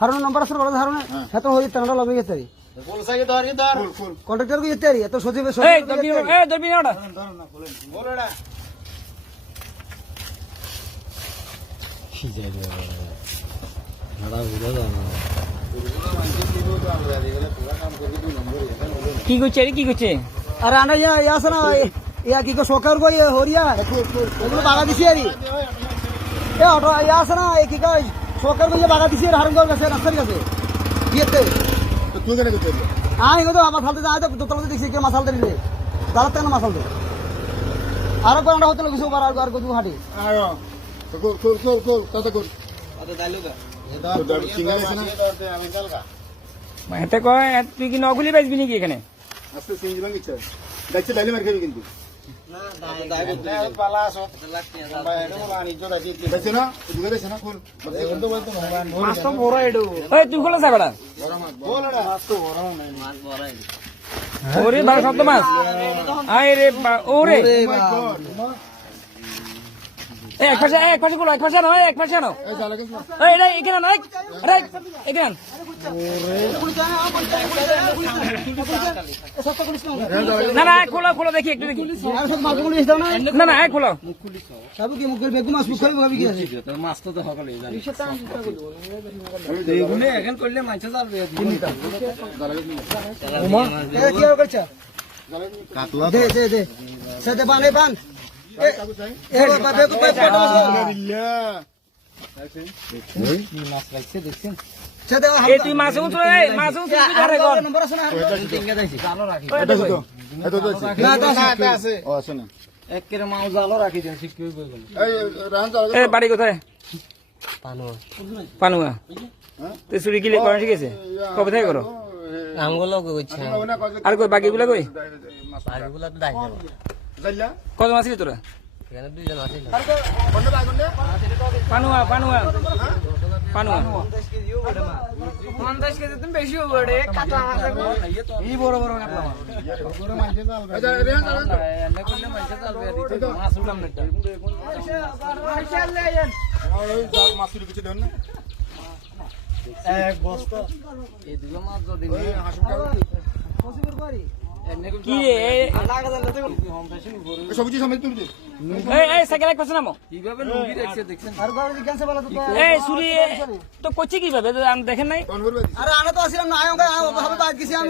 হারুন নম্বর আছে হারুন এত হয়ে তেনাটা লবে গেছে কন্ট্রাক্টর কে যেতে এত সচিব কি করছে কি করছে? আরে আনা ইয়া আছে না ইয়া কি সরকার কই হরিয়া এগুলো বাগা দিছি আরি এ অটো ইয়া আছে না কি কই সরকার কই বাগা দিছি হারুনগর কাছে রাস্তার কাছে বিয়েতে তো তুই কেন করতে আই গো আমার ফালতে যায় তো দোতলাতে দেখছি কে মাসাল দিলে দাঁড়াতে কেন মাসাল দে আর কোন আমরা হতে কিছু বার আর কত হাঁটি আয় তো কর কত কর আরে দাইলুগা তো সিঙ্গেল আছে না আমি দালগা এতে কয় তুই কি নগুলি বেচবি নাকি এখানে? আস্তে সিঙ্গেল ভাঙিছে দেখছে ডাইলে মার খাবি কিন্তু না দাইলুগা পালা আসো লাগতে ভাই এটা আনি জোড়া দিতে দেখছে না দুগে দেখছে না কোন বলতো বলতো ভগবান মাছ তো বড় এডু ওই তুই খোলা যাবেড়া বড় মাছ বলড়া মাছ তো বড় নাই মাছ বড় ওরে বাবা শব্দ মাছ আয় রে ওরে এক পাশে গুলো এক পাশে নাও এই জালা গেছ না এই এটা এখানে না আরে এখানে না না খোলো দেখি একটু দেখি আর সব মাছ গুলো দিছ না না খোলো সব কি মুখের বেগু মাছ মুখ খাবি কি আছে মাছ তো হকলে জানি এগুলো এখন করলে মাছ যাবে এ কি করছ কাতলা দে সাথে বানে বান এ বেগু মাছ খাইছে দেখছেন সাথে এই তুই মাছ ধরে কর নম্বর আছে না টিঙ্গা দাইছি জালো রাখি এটা তো এটা তো না আছে ও আছে না একের মাছ জালো রাখি দেন ঠিক কই কই এই রান জালা এই বাড়ি কোথায়? পানুয়া হ্যাঁ তুই চুরি কিলে করা ঠিক আছে কবে থেকে করো আমগুলো কইছে আর কই বাকিগুলা কই আগগুলো তো দাইছে জাল্লা কত মাছ ছিল তোরা? এখানে দুইজন আছে কোনটা বাই কোনটা পানুয়া 50 কেজি তুমি বেশি হবে রে কাটা এই বড় বড় কাটলা বড় মাছ জাল আচ্ছা রেন জালা এনে করলে মাছ যাবে দিতে মাছ উড়াম না ওই মাছ চুরি কিছু দেন না এক বস্তা এই দুটো মাছ যদি ওই হাসুন কাগজ কি রে সবজি সমেত তুলতে এই সাইকেল এক পাশে নামো কিভাবে লুঙ্গি রাখছে দেখছেন আর ঘরে জিজ্ঞাসা বলা তো এই চুরি তো করছি কিভাবে আমি দেখেন নাই কোন করবে আরে আনা তো আসিলাম না আয় ভাবে বাদ গেছি আমি